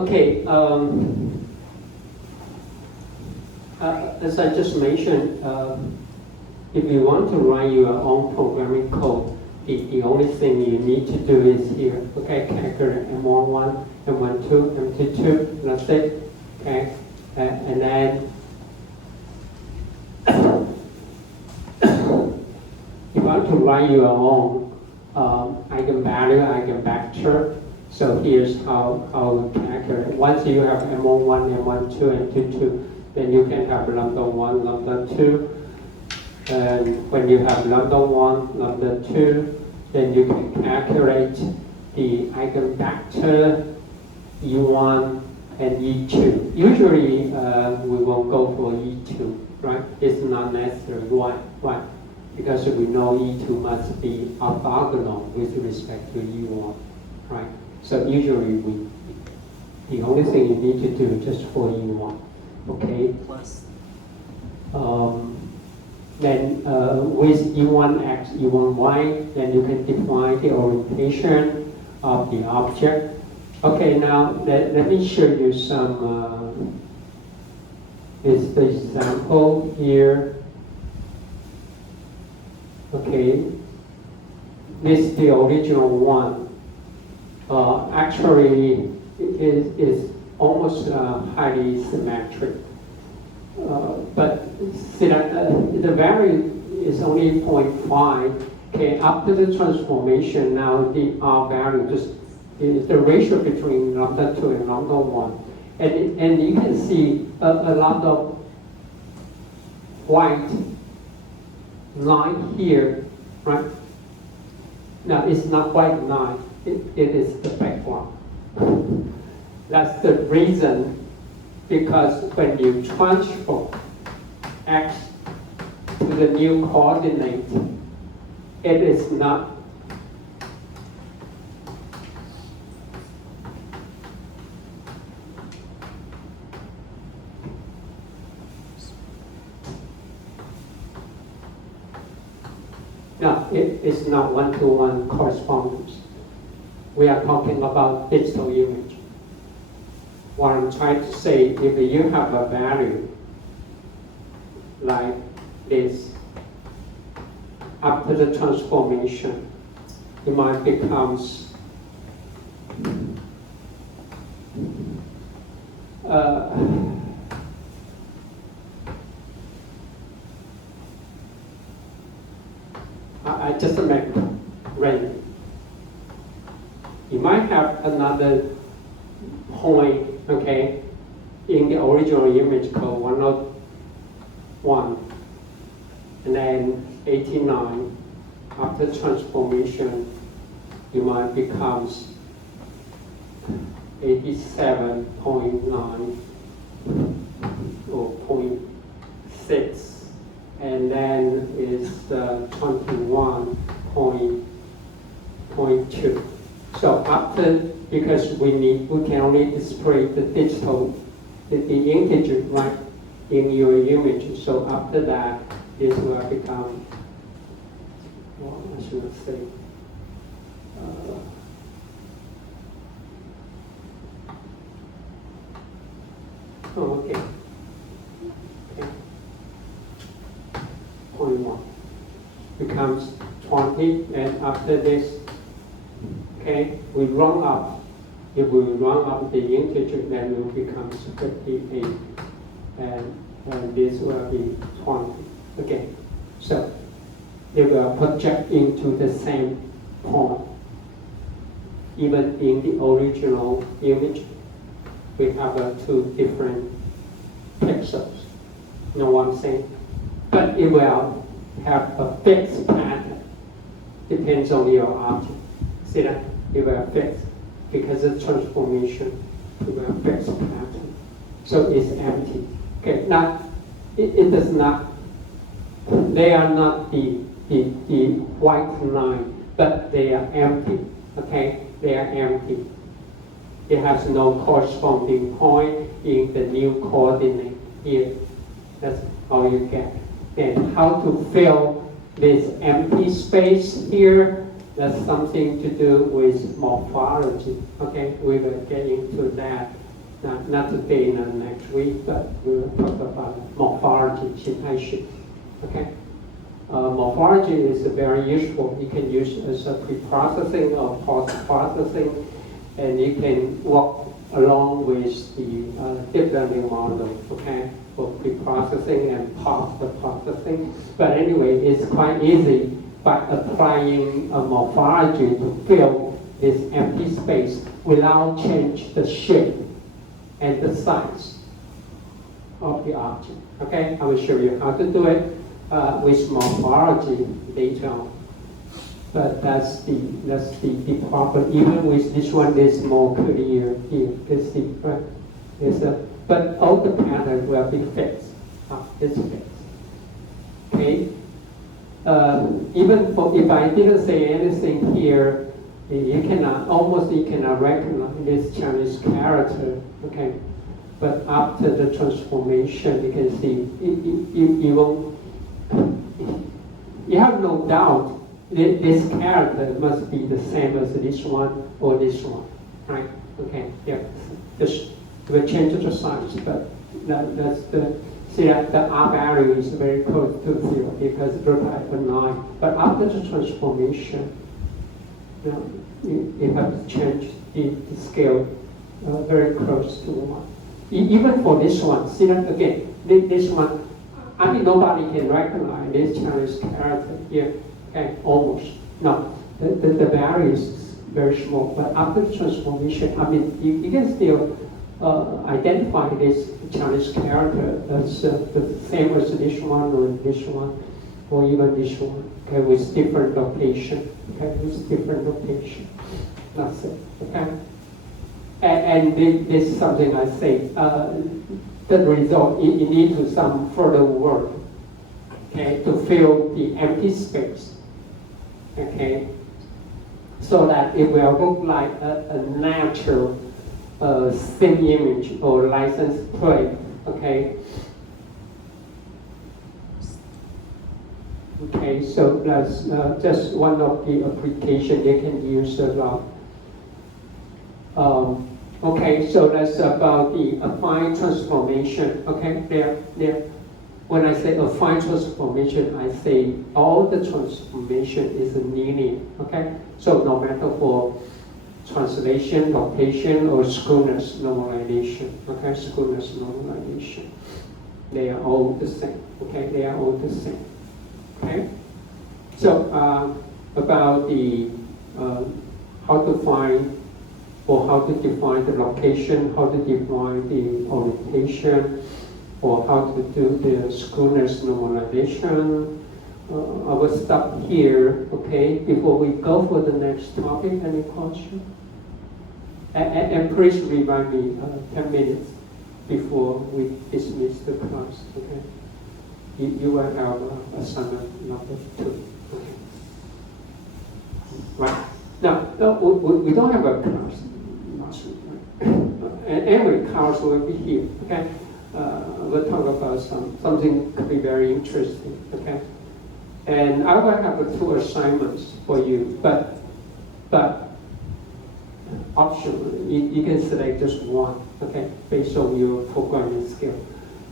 Okay, as I just mentioned, if you want to write your own programming code, the only thing you need to do is here, okay, calculate M11, M12, M22, that's it, okay, and then if you want to write your own eigenvalue, eigenvector, so here's how we calculate. Once you have M11, M12, M22, then you can have lambda 1, lambda 2. And when you have lambda 1, lambda 2, then you can calculate the eigenvector E1 and E2. Usually we won't go for E2, right? It's not necessary. Why? Because we know E2 must be orthogonal with respect to E1, right? So usually the only thing you need to do just for E1, okay? Plus. Then with E1x, E1y, then you can define the orientation of the object. Okay, now let me show you some is the example here. Okay, this is the original one. Actually, it is almost highly symmetric. But see that the value is only 0.5. Okay, after the transformation, now the R value just is the ratio between lambda 2 and lambda 1. And you can see a lot of white line here, right? Now it's not white line, it is the background. That's the reason, because when you transfer x to the new coordinate, it is not it is not one-to-one correspondence. We are talking about digital image. What I'm trying to say, if you have a value like this, after the transformation, it might becomes I just make random. You might have another point, okay, in the original image code 101, and then 89. After transformation, you might becomes 87.9 or 0.6. And then is 21.2. So after, because we can only display the digital, the integer right in your image. So after that, this will become, what I should say, okay. 0.1 becomes 20, and after this, okay, we round up. If we round up the integer, then it becomes 58, and this will be 20. Okay, so they will project into the same point. Even in the original image, we have two different pixels. You know what I'm saying? But it will have a fixed pattern. Depends on your object. See that? It will fix. Because of transformation, it will fix pattern. So it's empty. Okay, now it does not, they are not the white line, but they are empty. Okay, they are empty. It has no corresponding point in the new coordinate here. That's how you get. And how to fill this empty space here, that's something to do with morphology. Okay, we will get into that not today, not next week, but we'll talk about morphology, 形态学. Okay? Morphology is very useful. You can use as a pre-processing or post-processing, and you can walk along with the deep learning model, okay, for pre-processing and post-processing. But anyway, it's quite easy by applying a morphology to fill this empty space without change the shape and the size of the object. Okay, I will show you how to do it with morphology later on. But that's the problem. Even with this one, it's more clear here. You see, right? But all the pattern will be fixed. It's fixed. Okay. Even for, if I didn't say anything here, you cannot recognize this Chinese character. Okay. But after the transformation, you can see you won't. You have no doubt this character must be the same as this one or this one, right? Okay, yeah. Just we change the size, but that's the see that the R value is very close to 0 because it's type 9. But after the transformation, you have to change the scale very close to 1. Even for this one, see that again. This one, I mean, nobody can recognize this Chinese character here. Okay, almost. No, the value is very small. But after the transformation, I mean, you can still identify this Chinese character as the same as this one or even this one. Okay, with different location. Okay, with different location. That's it. Okay. And this is something I say. The result, you need to some further work, okay, to fill the empty space, okay, so that it will look like a natural scene image or license plate, okay. Okay, so that's just one of the applications you can use a lot. Okay, so that's about the affine transformation. Okay, there. When I say affine transformation, I say all the transformation is linear. Okay, so no matter for translation, notation, or Schooner's normalization. Okay, Schooner's normalization, they are all the same. Okay, they are all the same. Okay, so about the how to find. Or how to define the location, how to define the orientation, or how to do the Schooner's normalization. I will stop here, okay, before we go for the next topic. Any question? And please remind me 10 minutes before we dismiss the class, okay? You will have assignment number 2, okay? Right. Now, we don't have a class. And every class will be here, okay? We'll talk about something could be very interesting, okay? And I will have 2 assignments for you, but optionally, you can select just one, okay, based on your programming skill.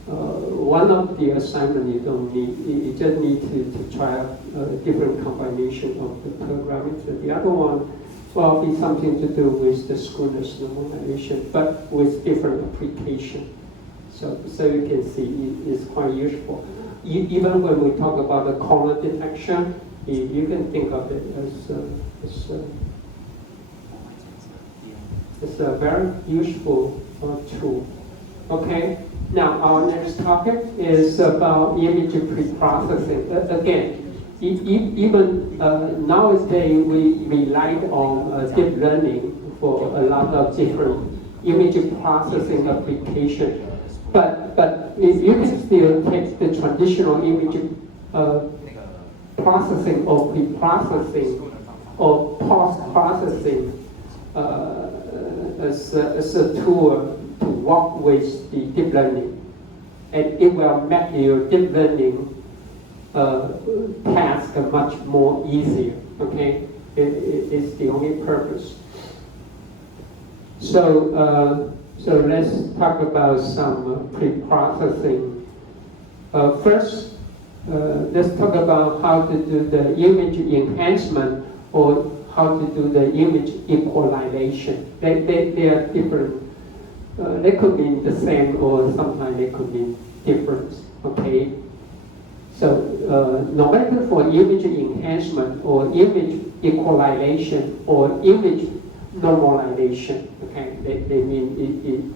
One of the assignment you don't need, you just need to try a different combination of the programming. So the other one will be something to do with the Schooner's normalization, but with different application. So you can see it's quite useful. Even when we talk about the corner detection, you can think of it as a very useful tool. Okay. Now our next topic is about image pre-processing. Again. Even nowadays, we rely on deep learning for a lot of different image processing applications. But you can still take the traditional image processing or pre-processing or post-processing as a tool to work with the deep learning. And it will make your deep learning task much more easier, okay? It's the only purpose. So So let's talk about some pre-processing. First, let's talk about how to do the image enhancement or how to do the image equalization. They are different. They could mean the same or sometimes they could mean different. Okay. So no matter for image enhancement or image equalization or image normalization, okay, they mean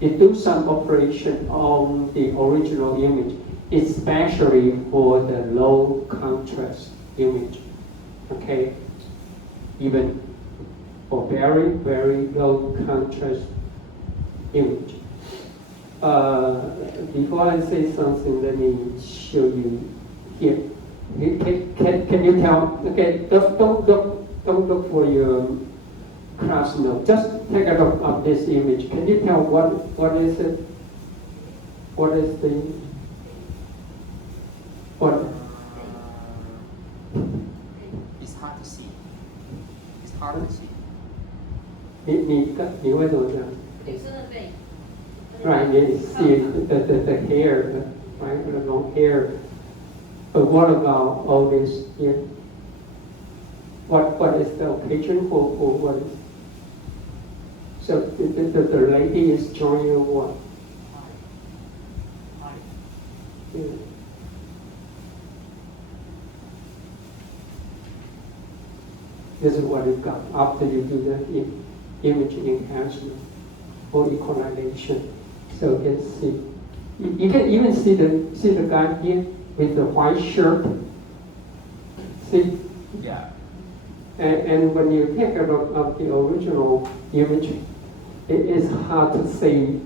it do some operation on the original image, especially for the low contrast image, okay, even for very, very low contrast image. Before I say something, let me show you here. Can you tell? Okay, don't look for your class note. Just take a look at this image. Can you tell what is it? What is the what? It's hard to see. It's hard to see. 你为什么这样？女生的背。Right, you see the hair, right, the long hair. But what about all this here? What is the occasion for what is? So the lady is joining what? Yeah. This is what you got after you do the image enhancement or equalization. So you can see, you can even see the guy here with the white shirt. See? Yeah. And when you take a look at the original image, it is hard to see.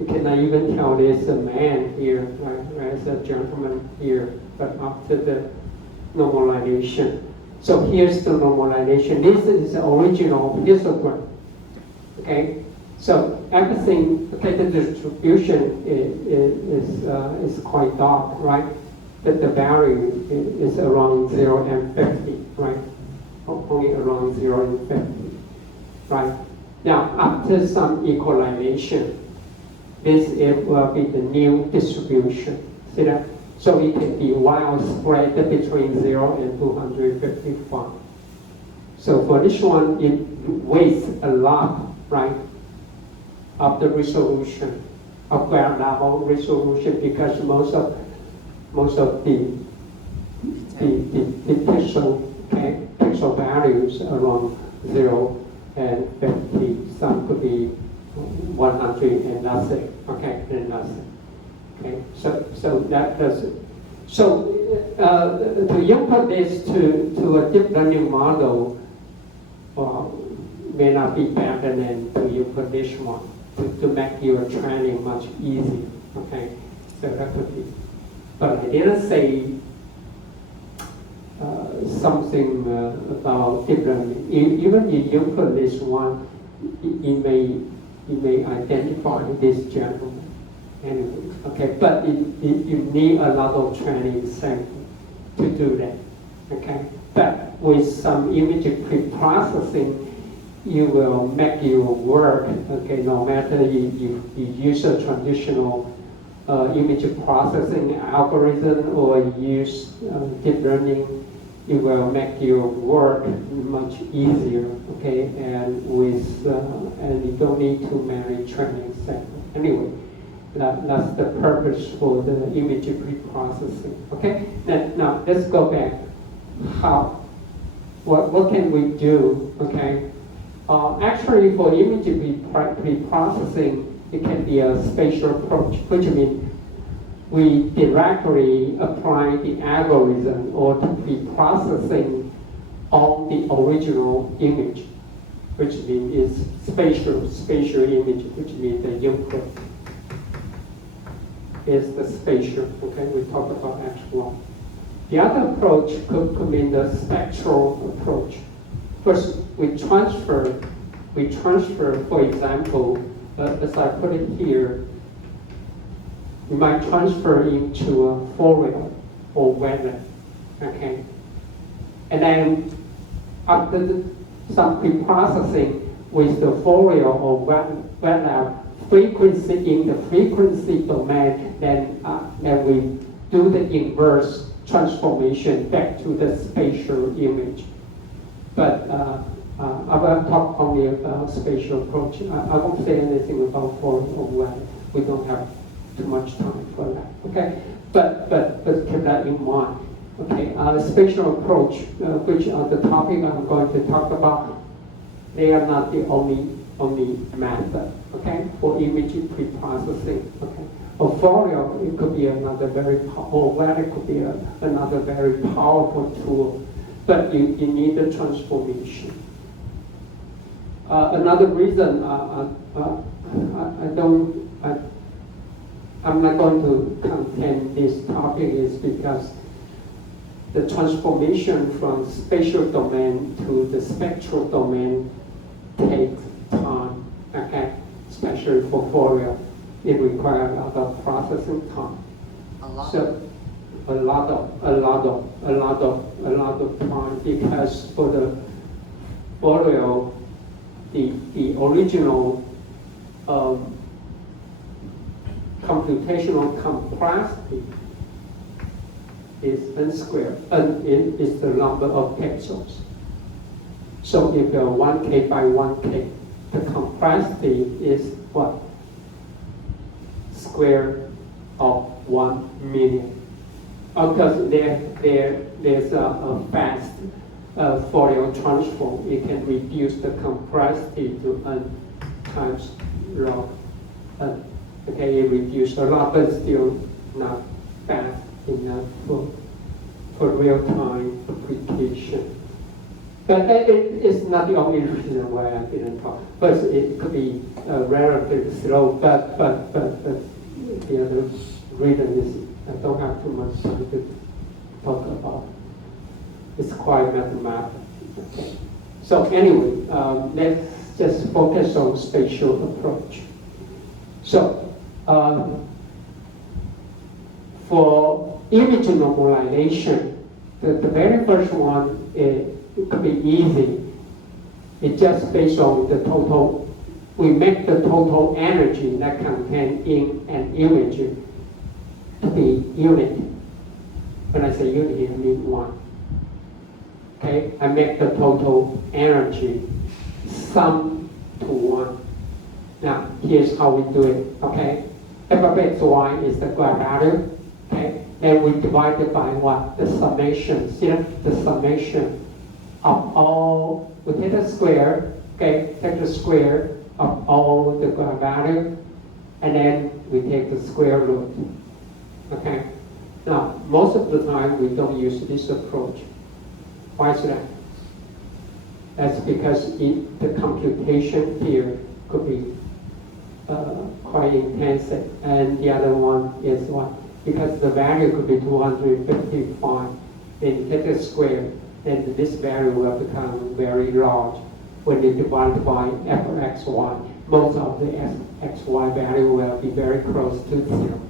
You cannot even tell there's a man here, right? There's a gentleman here, but after the normalization. So here's the normalization. This is the original histogram. Okay? So everything, okay, the distribution is quite dark, right? But the value is around 0 and 50, right? Only around 0 and 50, right? Now, after some equalization, this will be the new distribution. See that? So it can be widespread between 0 and 255. So for this one, it weighs a lot, right? Of the resolution, of ground level resolution, because most of the pixel, okay, pixel values around 0 and 50. Some could be 100 and nothing. Okay, and nothing. Okay, so that does it. So to input this to a deep learning model may not be better than to input this one. To make your training much easier, okay? So that could be. But I didn't say something about deep learning. Even if you put this one, you may identify this gentleman anyway, okay? But you need a lot of training sample to do that, okay? But with some image pre-processing, you will make your work, okay, no matter you use a traditional image processing algorithm or use deep learning, it will make your work much easier, okay, and you don't need too many training samples. Anyway, that's the purpose for the image pre-processing, okay? Now let's go back. What can we do, okay? Actually, for image pre-processing, it can be a spatial approach, which means we directly apply the algorithm or the pre-processing on the original image, which means it's spatial image, which means the input is the spatial. Okay, we talk about actual. The other approach could mean the spectral approach. First, we transfer, for example, as I put it here, we might transfer into a Fourier or Webber, okay? And then after some pre-processing with the Fourier or Webber frequency in the frequency domain, then we do the inverse transformation back to the spatial image. But I will talk only about spatial approach. I won't say anything about Fourier or YuanZe. We don't have too much time for that. Okay, but keep that in mind. Okay, spatial approach, which are the topic I'm going to talk about. They are not the only method. Okay, for image preprocessing. Okay, or Fourier, it could be another very or YuanZe could be another very powerful tool. But you need the transformation. Another reason I'm not going to contain this topic is because the transformation from spatial domain to the spectral domain takes time, okay? Especially for Fourier, it requires a lot of processing time. A lot of time, because for the Fourier, the original computational complexity is n squared, and it is the number of pixels. So if you're 1K by 1K, the complexity is what? Square of 1 million. Because there's a fast Fourier transform, it can reduce the complexity to n times log n. Okay, it reduced a lot, but still not fast enough for real-time application. But it's not the only reason why I didn't talk. But it could be relatively slow. But the other reason is I don't have too much time to talk about. It's quite mathematical. Okay. So anyway, let's just focus on spatial approach. So for image normalization, the very first one, it could be easy. It's just based on the total. We make the total energy that contained in an image to be unit. When I say unit, I mean one. Okay, I make the total energy sum to one. Now, here's how we do it. Okay, f of xy is the graph value. Okay, then we divide it by what? The summation. See the summation of all. We take the square. Okay, take the square of all the graph value, and then we take the square root. Okay. Now, most of the time we don't use this approach. Why is that? That's because the computation here could be quite intensive, and the other one is what? Because the value could be 255, then you take the square, then this value will become very large. When you divide by f of xy, most of the xy value will be very close to 0.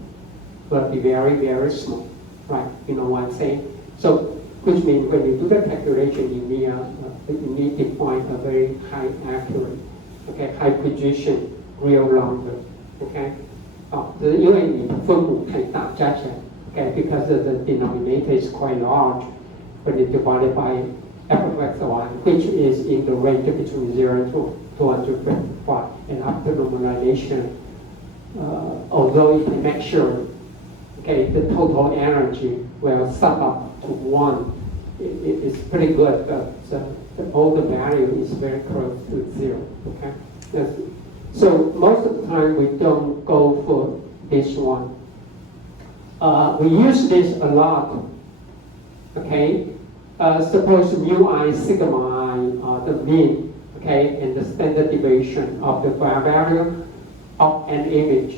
Will be very, very small, right? You know what I'm saying? So, which means when you do the calculation, you need to find a very high accurate, okay, high precision real number, okay? 因为你分母太大加起来 okay, because the denominator is quite large when you divide it by f of xy, which is in the range between 0 to 255. And after normalization, although you can make sure, okay, the total energy will sum up to 1, it's pretty good, but all the value is very close to 0, okay? So most of the time we don't go for this one. We use this a lot, okay? Suppose mu I sigma I the mean, okay, and the standard deviation of the graph value of an image.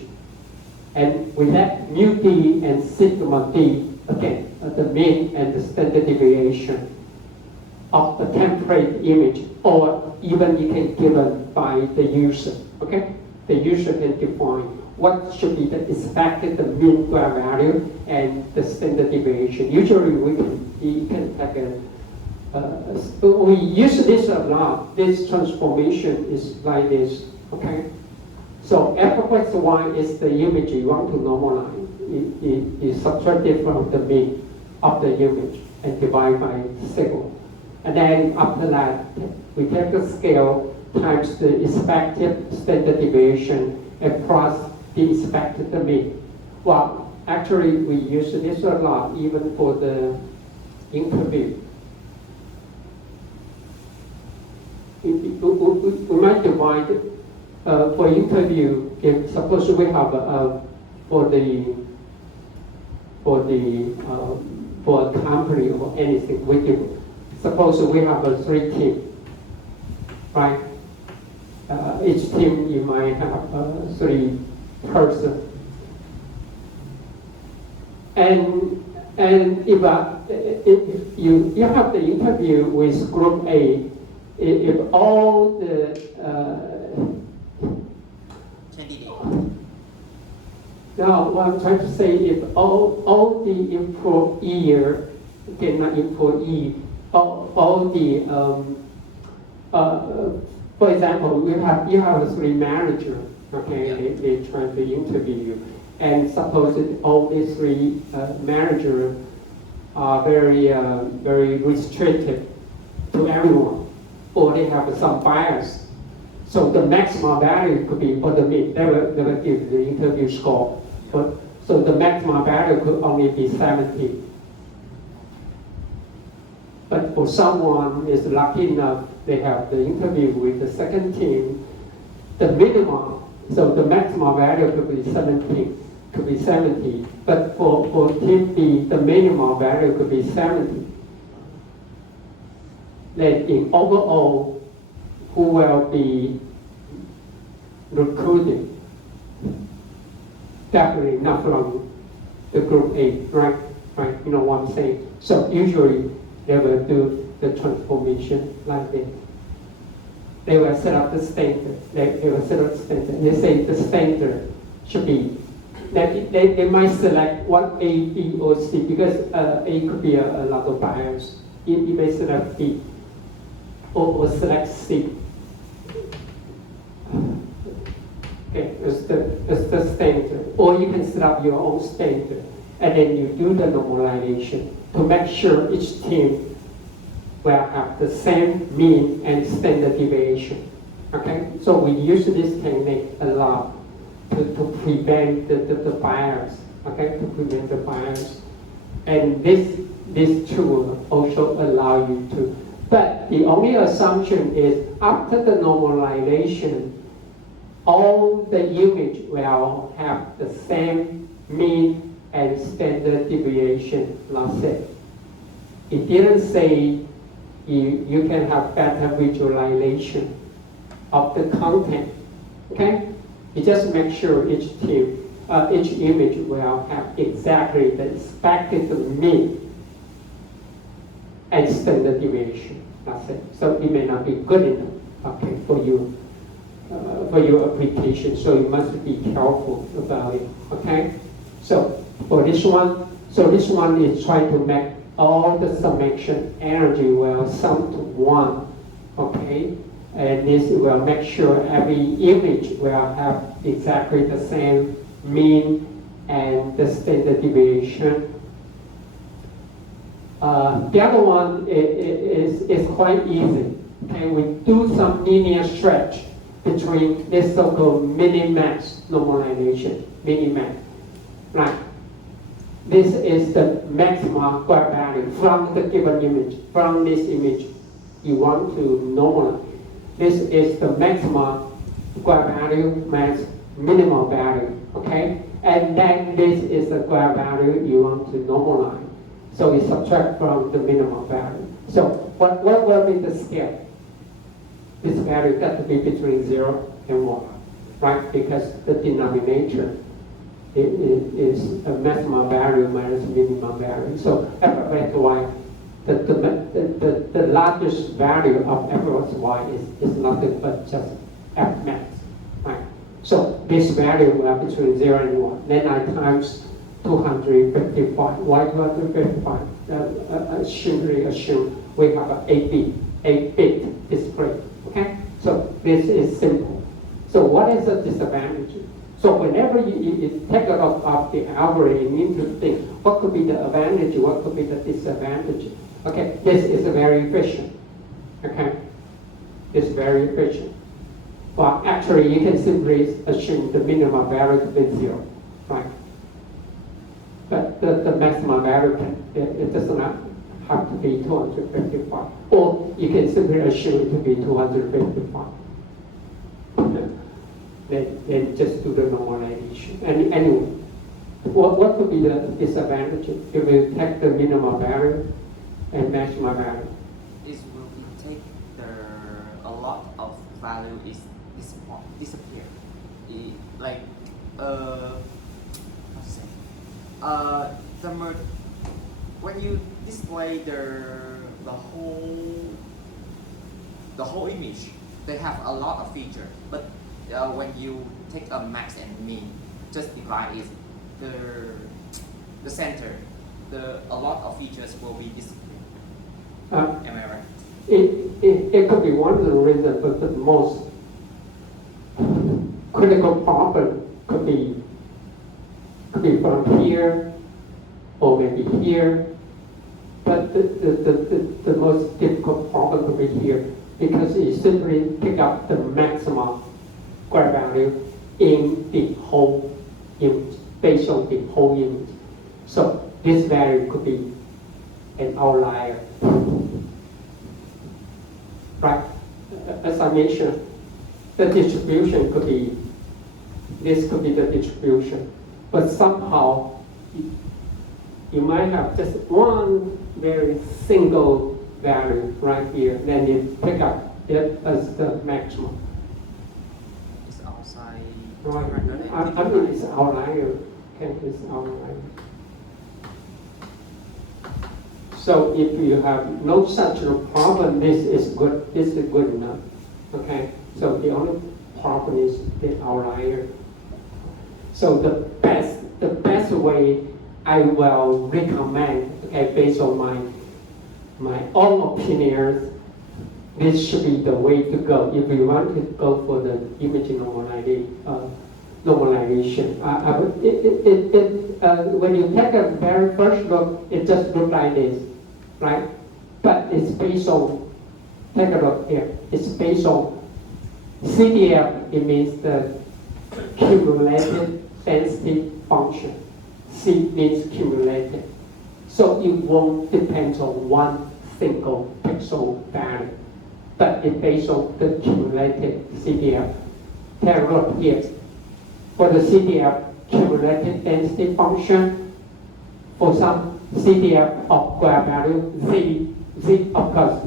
And we have mu d and sigma d, again, the mean and the standard deviation of the template image, or even you can given by the user, okay? The user can define what should be the expected the mean graph value and the standard deviation. Usually you can take we use this a lot. This transformation is like this, okay? So f of xy is the image you want to normalize. You subtract it from the mean of the image and divide by sigma. And then after that, we take the scale times the expected standard deviation and plus the expected mean. Well, actually, we use this a lot even for the interview. We might divide for interview. If suppose we have for a company or anything, we do. Suppose we have a 3 team, right? Each team you might have 3 person, and if you have the interview with group A, if all the now what I'm trying to say, if all the employee, okay, not employee, all the for example, you have 3 manager, okay, they try to interview you, and suppose that all these 3 managers are very restricted to everyone, or they have some bias. So the maximum value could be for the mean. They will give the interview score. But, so the maximum value could only be 70. But for someone is lucky enough, they have the interview with the second team, the minimum, so the maximum value could be 70. But for team B, the minimum value could be 70. Then in overall, who will be recruited? Definitely not from the group A, right? Right, you know what I'm saying? So usually they will do the transformation like this. They will set up the standard. They will set up the standard. They say the standard should be. They might select one A, B, or C because A could be a lot of bias. You may select B or select C. Okay, it's the standard. Or you can set up your own standard, and then you do the normalization to make sure each team will have the same mean and standard deviation. Okay, so we use this technique a lot to prevent the bias. Okay, to prevent the bias, and this tool also allow you to. But the only assumption is after the normalization, all the image will have the same mean and standard deviation. That's it. It didn't say you can have better visualization of the content. Okay? You just make sure each team, each image will have exactly the expected mean and standard deviation. That's it. So it may not be good enough, okay, for you. For your application, so you must be careful about it. Okay, so for this one, is trying to make all the summation energy will sum to 1. Okay, and this will make sure every image will have exactly the same mean and the standard deviation. The other one is quite easy. Okay, we do some linear stretch between this so-called minimax normalization, minimax. Right. This is the maximum square value from the given image, from this image you want to normalize. This is the maximum square value minus minimum value, okay? And then this is the square value you want to normalize. So we subtract from the minimum value. So what will be the scale? This value got to be between 0 and 1, right? Because the denominator is a maximum value minus minimum value. So f of xy, the largest value of f of y is nothing but just f max, right? So this value will be between 0 and 1. Then I times 255. Why 255? Assume we have an 8-bit display. Okay, so this is simple. So what is the disadvantage? So whenever you take it off the algorithm, you need to think, what could be the advantage, what could be the disadvantage? Okay, this is very efficient. Okay, it's very efficient. But actually, you can simply assume the minimum value to be 0, right? But the maximum value it does not have to be 255, or you can simply assume it to be 255. Then just do the normalization. And anyway, what could be the disadvantage if you take the minimum value and maximum value? This will be take a lot of value is disappear. Like let's say when you display the whole image, they have a lot of features, but when you take a max and mean, just divide it, the center, a lot of features will be disappear. Am I right? It could be one of the reasons, but the most critical problem could be from here or maybe here, but the most difficult problem could be here because you simply pick up the maximum square value in the whole image, based on the whole image. So this value could be an outlier. Right? As I mentioned, the distribution could be, this could be the distribution, but somehow you might have just one very single value right here, then you pick up it as the maximum. It's outside. Right. I mean, it's outlier. Okay, it's outlier. So if you have no such problem, this is good. This is good enough. Okay. So the only problem is the outlier. So the best way I will recommend, okay, based on my own opinions, this should be the way to go if you want to go for the image normalization. When you take a very first look, it just looks like this, right? But it's based on, take a look here, it's based on CDF, it means the cumulative density function. C means cumulative. So it won't depend on one single pixel value, but it's based on the cumulative CDF. Take a look here. For the CDF cumulative density function, for some CDF of square value, Z of course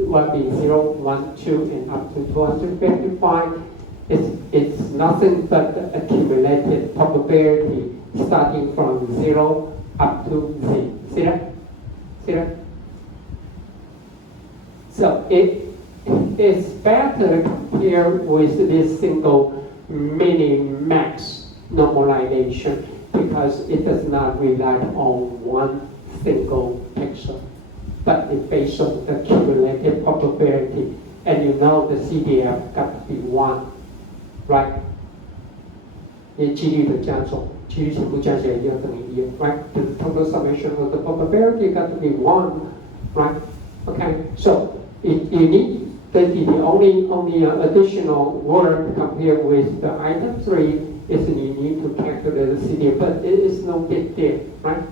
will be 0, 1, 2, and up to 255. It's nothing but the accumulated probability starting from 0 up to Z. See that? See that? So it's better compared with this single mini-max normalization because it does not rely on one single pixel, but it's based on the cumulative probability. And you know the CDF got to be 1, right? 几率的加总，几率全部加起来一定要等于1 right? The total summation of the probability got to be 1, right? Okay, so you need the only additional work compared with the item 3 is you need to calculate the CDF, but it is no big deal, right?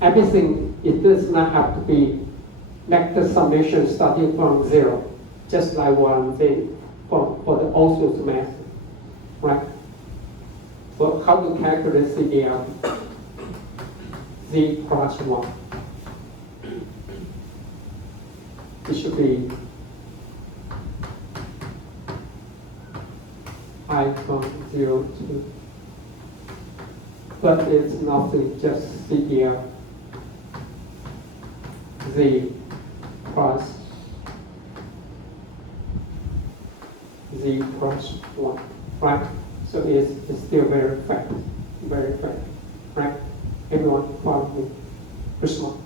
Everything, it does not have to be like the summation starting from 0, just like what I'm saying for the Osso's method, right? Well, how to calculate CDF? Z plus 1. It should be I from 0 to, but it's nothing, just CDF Z plus Z plus 1, right? So it's still very fast, right? Everyone follow me? 为什么？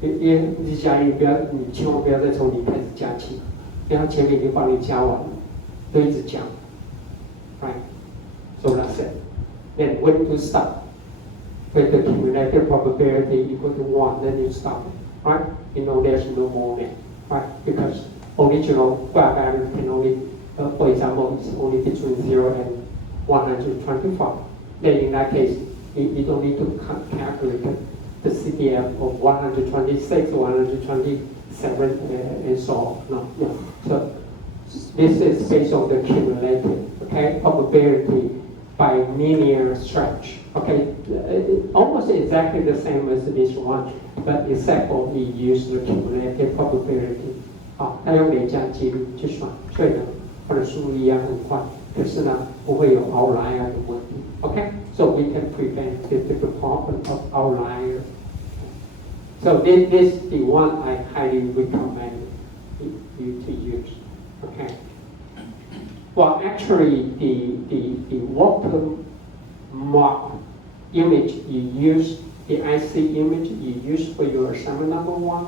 因你加一不要，你千万不要再从零开始加起，因为它前面已经帮你加完了，都一直讲 right? So that's it. Then when to stop? With the cumulative probability equal to 1, then you stop it, right? You know there's no movement, right? Because original graph value can only, for example, is only between 0 and 125. Then in that case, you don't need to calculate the CDF of 126, 127, and so on. No. So this is based on the cumulative, okay, probability by linear stretch. Okay, almost exactly the same as this one, but except for we use the cumulative probability. 好，它用累加几率去算，所以呢，它的速度一样很快，可是呢，不会有 outlier 的问题。Okay, so we can prevent the problem of outlier. So this is the one I highly recommend you to use. Okay. Well, actually, the watermark image you use, the IC image you use for your assignment number 1,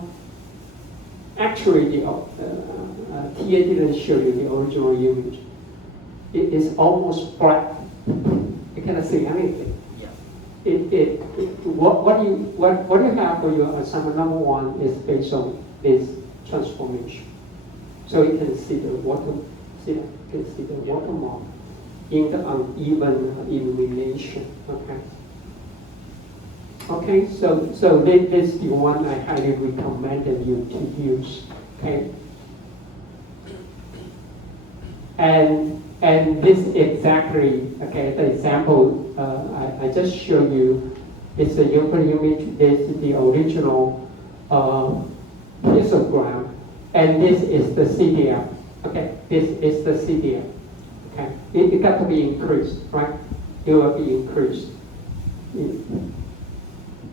actually the TA didn't show you the original image. It is almost black. You cannot see anything. Yeah. What you have for your assignment number 1 is based on this transformation. So you can see the watermark in the uneven illumination. Okay, so this is the one I highly recommended you to use. Okay, and this exactly, okay, the example I just showed you is the Euclid image. This is the original histogram, and this is the CDF. Okay, this is the CDF. Okay, it got to be increased, right? It will be increased.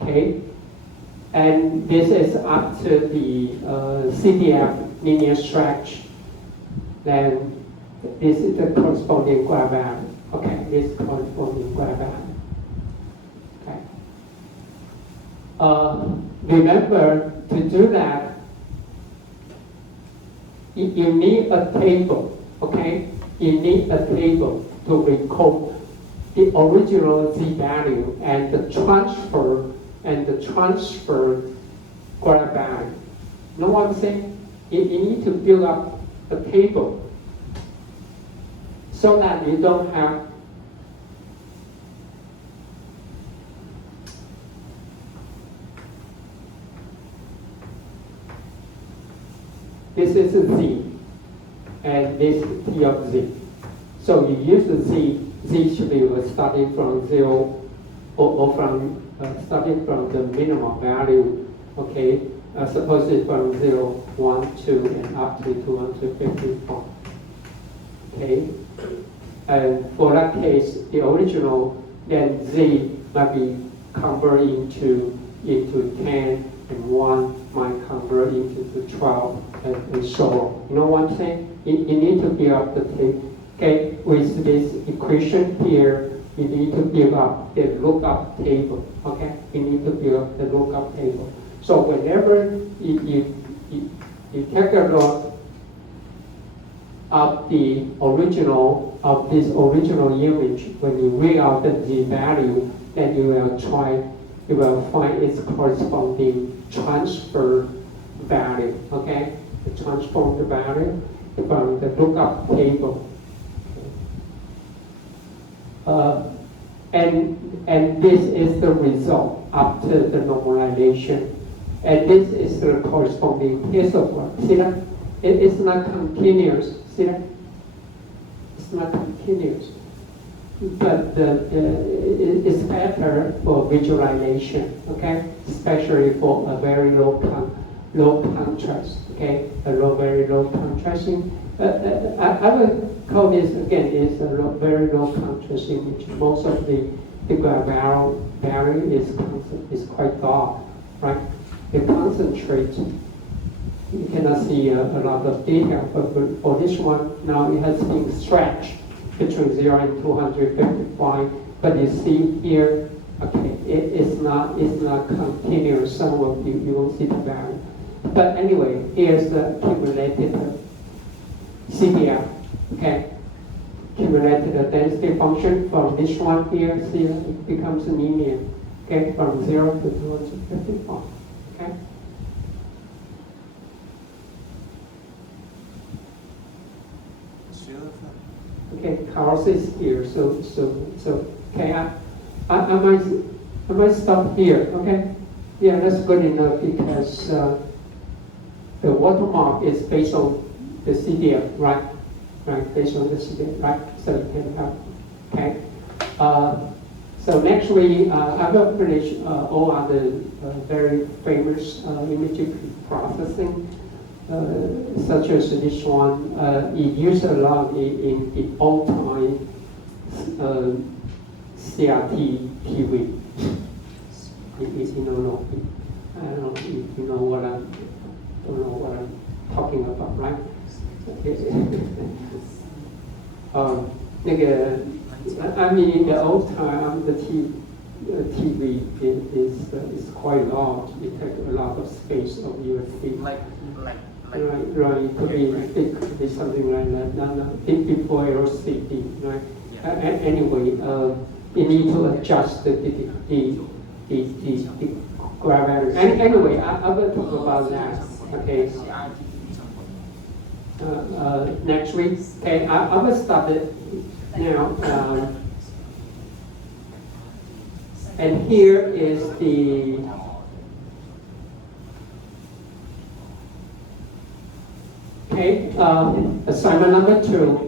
Okay, and this is up to the CDF linear stretch. Then this is the corresponding graph value. Okay, this corresponding graph value. Okay. Remember to do that. You need a table. Okay, you need a table to record the original Z value and the transfer graph value. You know what I'm saying? You need to build up a table so that you don't have this is a Z and this is T of Z. So you use the Z should be starting from 0 or from starting from the minimum value, okay? Suppose it's from 0, 1, 2, and up to 254. Okay? And for that case, the original, then Z might be converted into 10, and 1 might convert into 12, and so on. You know what I'm saying? You need to build up the table. Okay, with this equation here, you need to build up the lookup table. Okay, you need to build up the lookup table. So whenever you take a look of the original of this original image, when you read out the Z value, then you will find its corresponding transfer value. Okay, the transformed value from the lookup table. And this is the result after the normalization. And this is the corresponding histogram. See that? It's not continuous. See that? It's not continuous. But it's better for visualization, okay? Especially for a very low contrast, okay? Very low contrasting. I would call this again is a very low contrast image. Most of the graph value is quite dark, right? The concentrate, you cannot see a lot of detail, but for this one now it has been stretched between 0 and 255. But you see here, okay, it's not continuous. Some of you won't see the value. But anyway, here's the cumulative CDF. Okay, accumulated density function from this one here, see, it becomes linear, okay, from 0 to 255, okay? Okay, Carlos is here, so okay, I might stop here, okay? Yeah, that's good enough because the watermark is based on the CDF, right? Right, based on the CDF, right? So you can have, okay? So next we, I will finish all other very famous image processing, such as this one. It used a lot in the old time CRT TV. If you don't know, I don't know if you know what I'm talking about, right? 那个 I mean, in the old time, the TV is quite large. It takes a lot of space of USB. Like. Right. It could be something like that. No. Before LCD, right? Yeah. Anyway, you need to adjust the gravity. Anyway, I will talk about that. Okay. Next week. Okay, I will start it now. And here is the assignment number 2.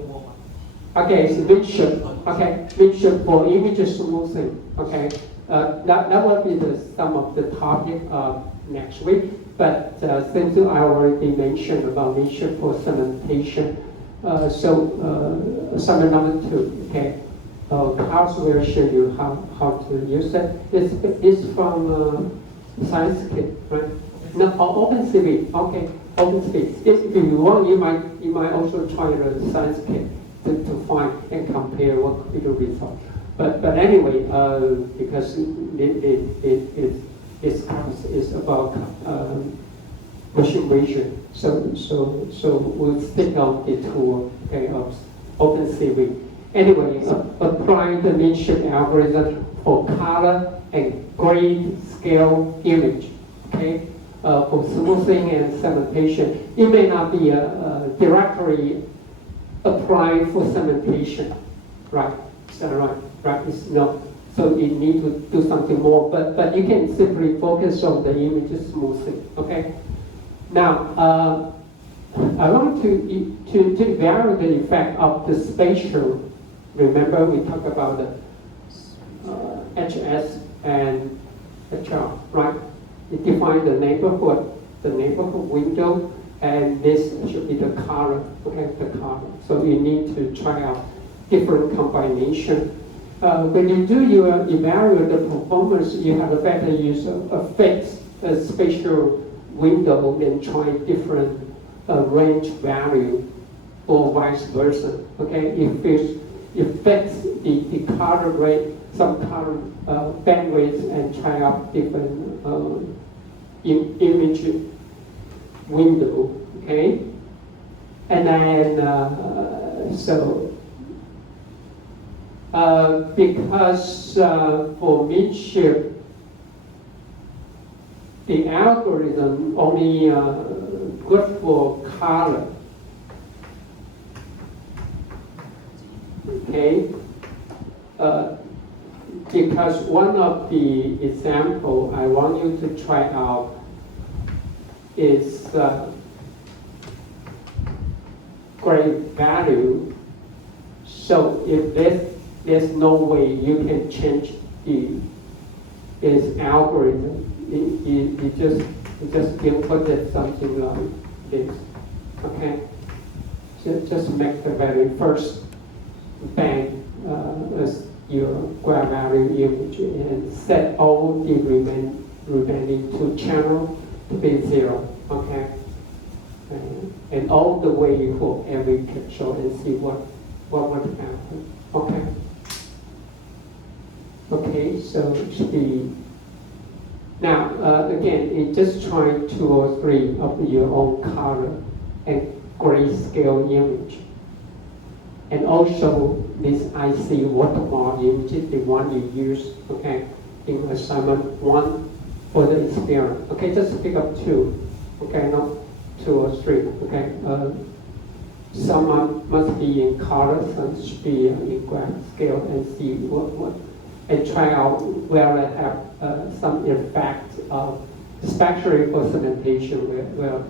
Okay, it's midship. Okay, midship for image smoothing. Okay, that will be some of the topic next week. But since I already mentioned about midship for cementation, so assignment number 2. Okay, Carlos will show you how to use it. It's from Science Kit, right? No, OpenCV. Okay. OpenCV. If you want, you might also try the Science Kit to find and compare what could be the result. But anyway, because it's about machine vision, so we'll stick out the tool, okay, of OpenCV. Anyway, applying the midship algorithm for color and grayscale image, okay. For smoothing and cementation. It may not be directly applied for cementation, right? Is that right? Right? It's no. So you need to do something more, but you can simply focus on the image smoothing, okay? Now, I want to evaluate the effect of the spatial. Remember we talked about the HS and HR, right? It defines the neighborhood window, and this should be the color, okay, the color. So you need to try out different combination. When you do your evaluate the performance, you have a better use of a fixed spatial window and try different range value, or vice versa. Okay, it fix the color rate, some color bandwidth, and try out different image window, okay? And then, because for midship, the algorithm only good for color, okay? Because one of the example I want you to try out is gray value. So if there's no way you can change its algorithm, you just input it something like this, okay? So just make the value first bang as your graph value image and set all the remaining 2 channels to be 0, okay? And all the way for every pixel and see what would happen, okay? Okay, so it should be. Now, again, it just try 2 or 3 of your own color and grayscale image. And also this IC watermark image is the one you use, okay, in assignment 1 for the experiment. Okay, just pick up 2, okay, not 2 or 3, okay. Some must be in color, some should be in grayscale, and see what and try out where they have some effect of, especially for segmentation, where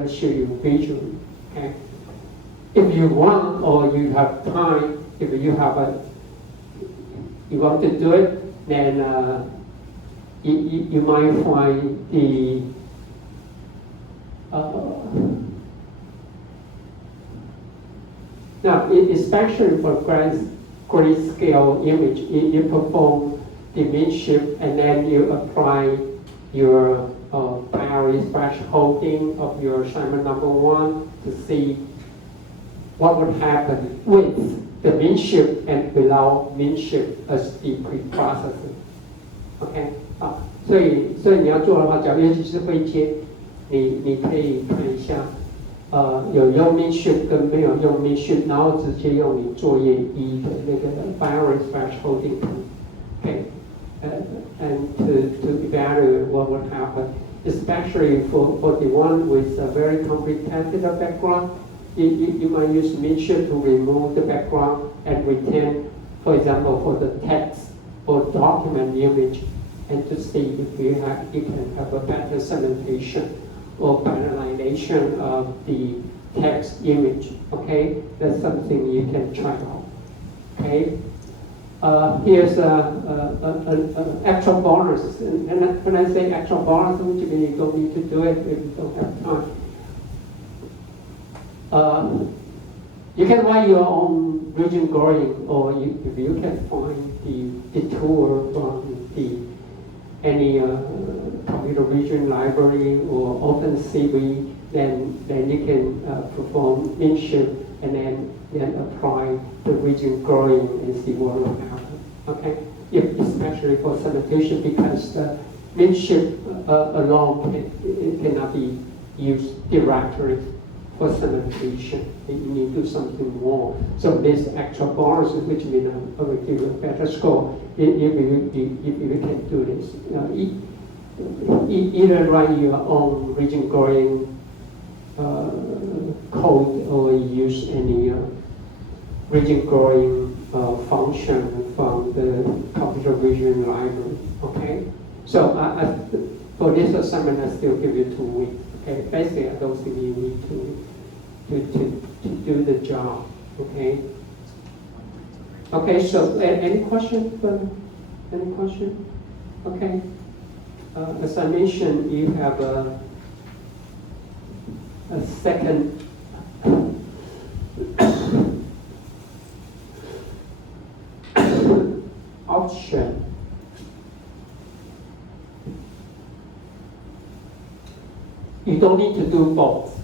I show you visually. Okay. If you want or you have time, if you want to do it, then you might find the now, especially for grayscale image, you perform the mean shift and then you apply your binary thresholding of your assignment number 1 to see what would happen with the mean shift and without mean shift as the pre-processing. OK， 所以你要做的话，假如尤其是灰阶，你可以看一下。有用 mean shift 跟没有用 mean shift， 然后直接用你作业1的那个 binary thresholding， okay, and to evaluate what would happen, especially for the one with a very complicated background. You might use mean shift to remove the background and retain, for example, for the text or document image, and to see if you can have a better segmentation or parallelization of the text image. Okay, that's something you can try out. Okay, here's an actual bonus, and when I say actual bonus, which means you don't need to do it if you don't have time. You can write your own region drawing, or if you can find the tool from any computer vision library or OpenCV, then you can perform mean shift and then apply the region drawing and see what will happen. Okay, especially for segmentation, because the mean shift alone cannot be used directly for segmentation. You need to do something more. So this actual bars, which means I will give you a better score if you can do this. Either write your own region drawing code or use any region drawing function from the computer vision library. Okay. So for this assignment, I still give you 2 weeks. Okay. Basically, I don't think you need to do the job. Okay. Okay. So any question? Any question? Okay. As I mentioned, you have a second option. You don't need to do both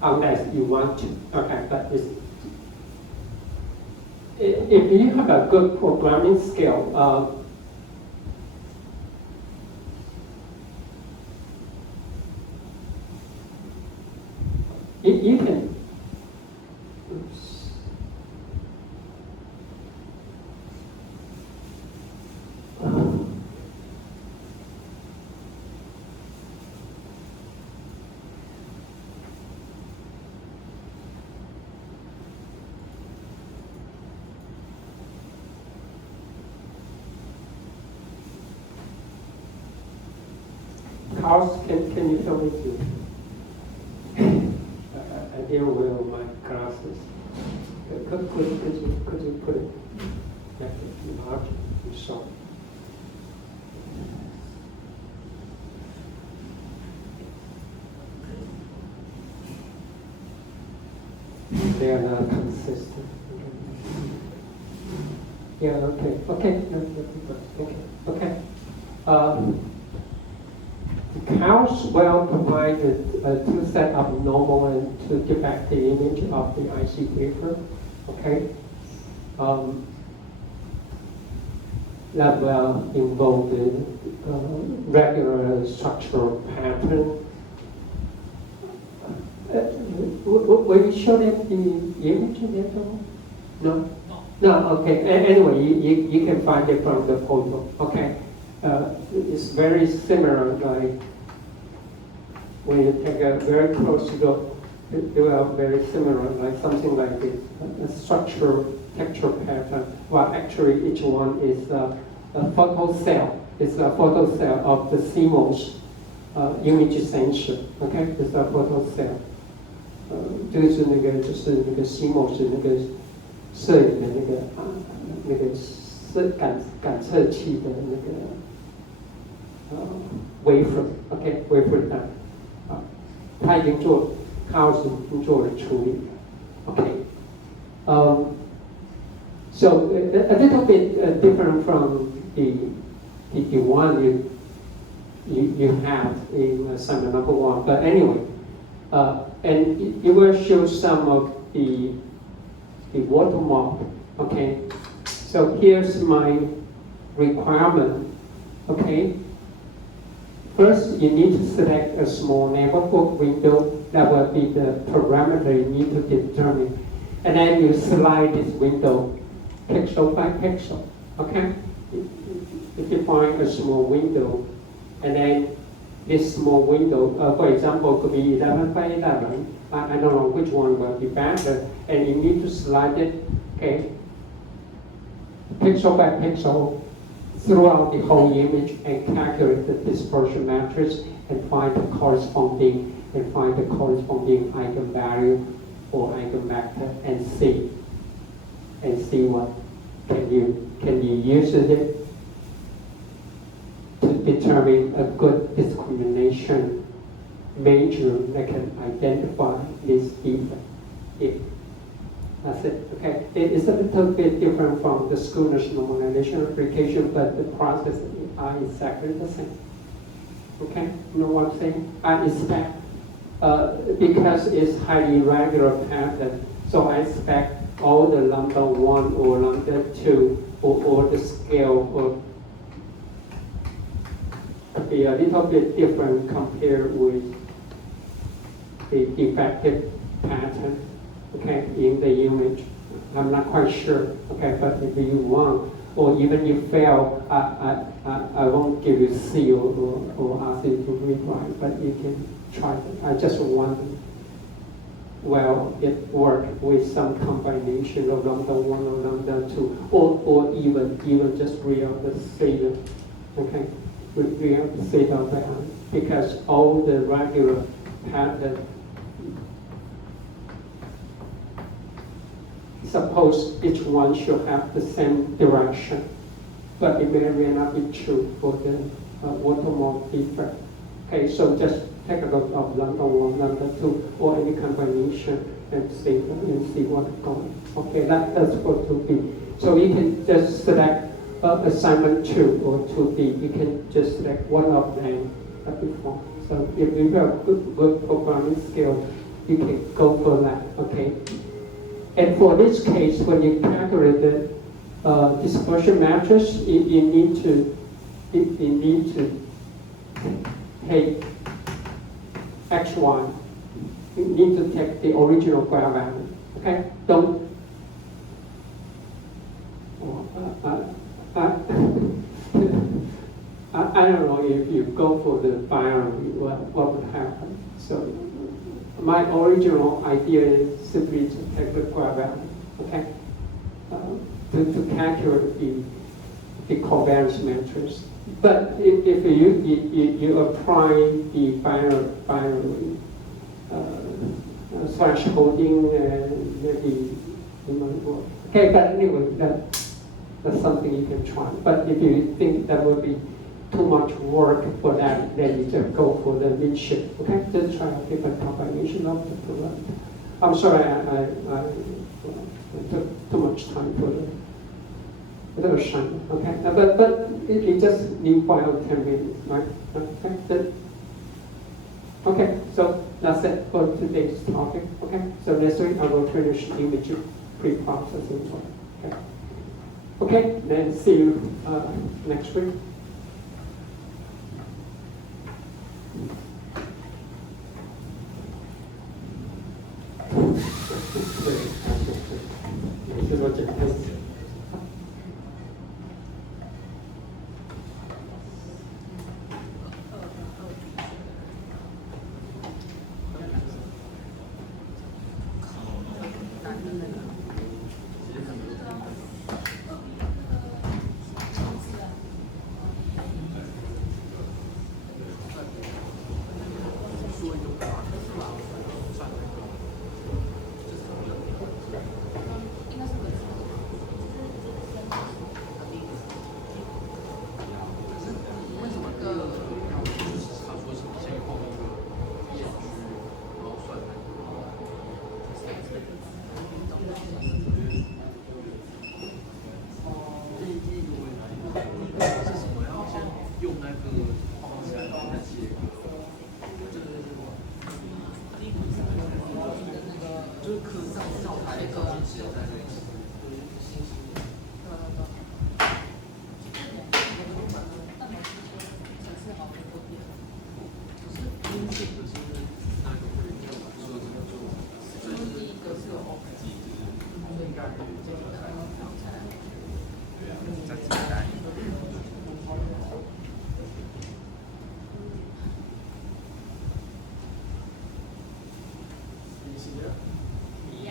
unless you want to. Okay, but if you have a good programming skill, you can. Oops. Carl, can you tell me too? I didn't wear my glasses. Could you put it large? I'm sorry. They are not consistent. Yeah. Okay. Okay. Okay. The counts will provide two set of normal and to give back the image of the IC wafer. Okay. That will involve the regular structural pattern. will you show them the image later on? No? No, okay. Anyway, you can find it from the photo. Okay. It's very similar, like when you take a very close look, they are very similar, like something like this, a structure, texture pattern. Well, actually, each one is a photo cell. It's a photo cell of the CMOS image sensor. Okay, it's a photo cell. 这个是那个就是那个 CMOS 那个摄影的那个感测器的那个wafer 的它已经Carlos已经做了处理 Okay. So a little bit different from the one you have in assignment number 1, but anyway, and it will show some of the watermark. Okay, so here's my requirement. Okay, first you need to select a small neighborhood window. That will be the parameter you need to determine, and then you slide this window pixel by pixel. Okay, if you find a small window, and then this small window, for example, could be 11 by 11. I don't know which one will be better, and you need to slide it, okay, pixel by pixel throughout the whole image and calculate the dispersion matrix and find the corresponding eigenvalue or eigenvector and see what can you use it to determine a good discrimination measure that can identify this defect. That's it. Okay. It's a little bit different from the Schooner's normalization application, but the process are exactly the same. Okay, you know what I'm saying? I expect because it's highly regular pattern, so I expect all the lambda 1 or lambda 2 or the scale or could be a little bit different compared with the defective pattern, okay, in the image. I'm not quite sure, okay, but if you want, or even you fail, I won't give you C or ask you to rewrite, but you can try it. I just want, well, it work with some combination of lambda 1 or lambda 2, or even just real the theta, okay, with real theta value, because all the regular pattern, suppose each one should have the same direction, but it may not be true for the watermark defect. Okay, so just take a look of lambda 1, lambda 2, or any combination and see what's going. Okay, that's what to be. So you can just select assignment 2 or 2B. You can just select one of them before. So if you have good programming skills, you can go for that. Okay. And for this case, when you calculate the dispersion matrix, you need to take x1. You need to take the original graph value. Okay, don't. I don't know if you go for the binary, what would happen. So my original idea is simply to take the graph value, okay, to calculate the covariance matrix. But if you apply the binary thresholding, maybe it might work. Okay, but anyway, that's something you can try. But if you think that would be too much work for that, then you just go for the mid-shift. Okay, just try a different combination of the parameter. I'm sorry, I took too much time for the assignment. Okay, but it just need 5 or 10 minutes, right? Okay, good. Okay, so that's it for today's topic. Okay, so next week I will finish image pre-processing work. Okay. Okay, then see you next week. 是说这个。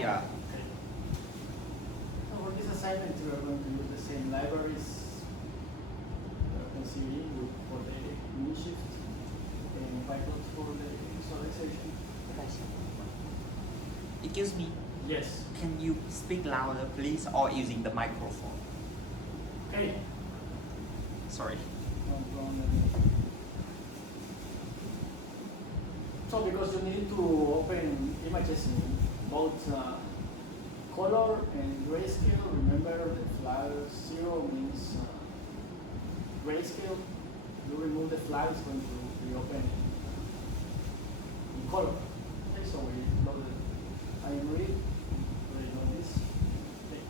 Yeah. So for this assignment, we are going to use the same libraries for the new shift and Python for the visualization. Excuse me. Yes. Can you speak louder, please, or using the microphone? Okay. Sorry. So because you need to open images in both color and grayscale, remember the flag 0 means grayscale. You remove the flag, it's going to be open in color. Okay, so we load the IM read, we know this. Okay.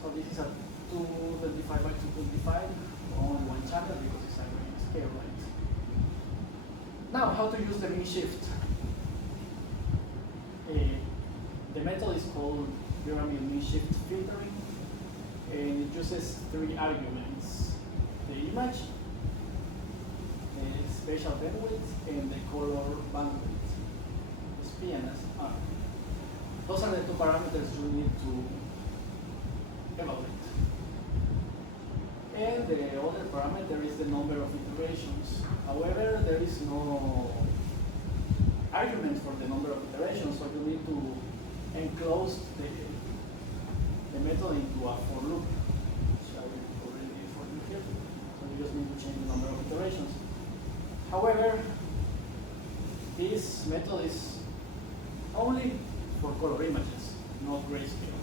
So this is a 225 by 225 on one channel because it's a grayscale, right? Now, how to use the mini shift? The method is called pyramid mini shift filtering, and it uses 3 arguments: the image, the spatial bandwidth, and the color bandwidth. It's P and R. Those are the 2 parameters you need to evaluate. And the other parameter is the number of iterations. However, there is no argument for the number of iterations, so you need to enclose the method into a for loop, which I will already for you here. So you just need to change the number of iterations. However, this method is only for color images, not grayscale.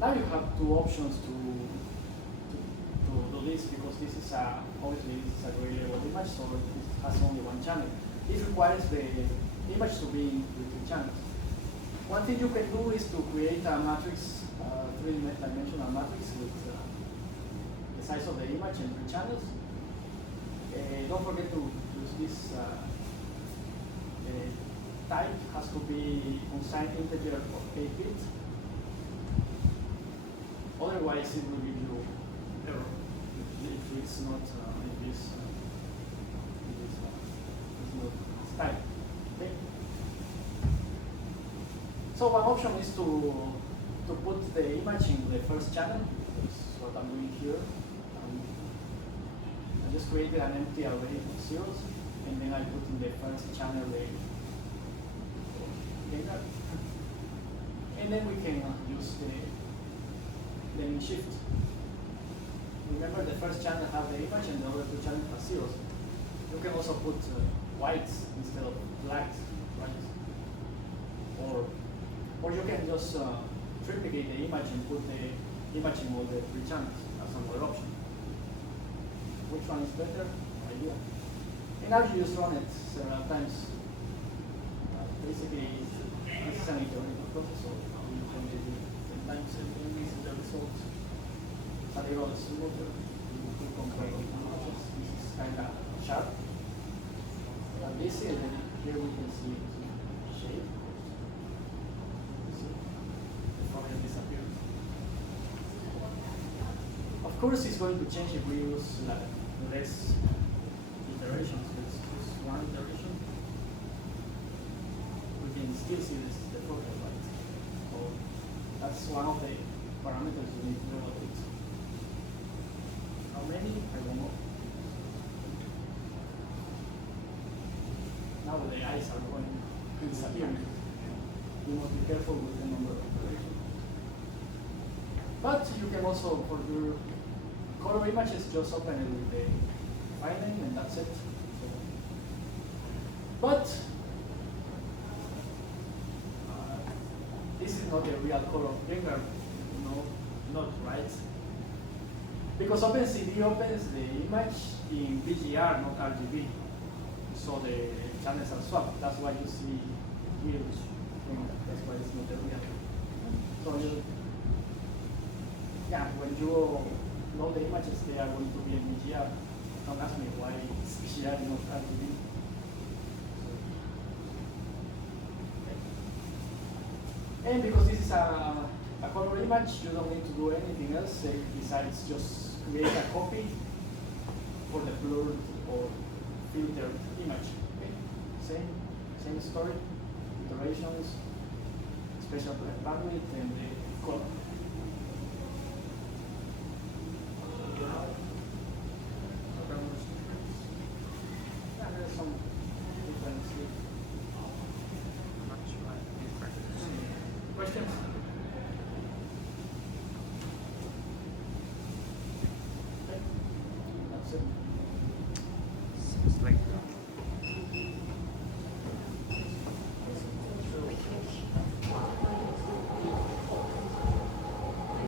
Now you have 2 options to do this, because this is obviously this is a gray level image, so it has only 1 channel. This requires the image to be in 3 channels. One thing you can do is to create a matrix, 3-dimensional matrix with the size of the image and 3 channels. Don't forget to use this type has to be unsigned integer of 8 bits. Otherwise, it will give you error if it's not in this style. Okay. So one option is to put the image in the first channel. That's what I'm doing here. I just created an empty array of zeros, and then I put in the first channel the data. And then we can use the mini shift. Remember, the first channel has the image and the other 2 channels have zeros. You can also put whites instead of blacks, right? Or you can just triplicate the image and put the image in all the 3 channels as another option. Which one is better? Idea. And I've just run it several times. Basically, this is an iterative process, so you can do it 10 times and this is the result. A little smoother. You could compare with images. This is kind of sharp. And this is Here we can see shape. See, the forehead disappears. Of course, it's going to change if we use like less iterations. Let's use one iteration. We can still see the forehead, right? So that's one of the parameters you need to evaluate. How many? I don't know. Now the eyes are going to disappear. You must be careful with the number of iterations. But you can also, for your color images, just open it with the file name and that's it. So, but this is not a real color finger, not right. Because OpenCV opens the image in VGR, not RGB. So the channels are swapped. That's why you see weird thing. That's why it's not a real. So when you load the images, they are going to be in VGR. Don't ask me why it's VGR, not RGB. And because this is a color image, you don't need to do anything else besides just create a copy for the blurred or filtered image. Okay? Same story, iterations, special bandwidth, and the color. There's some difference here. Questions?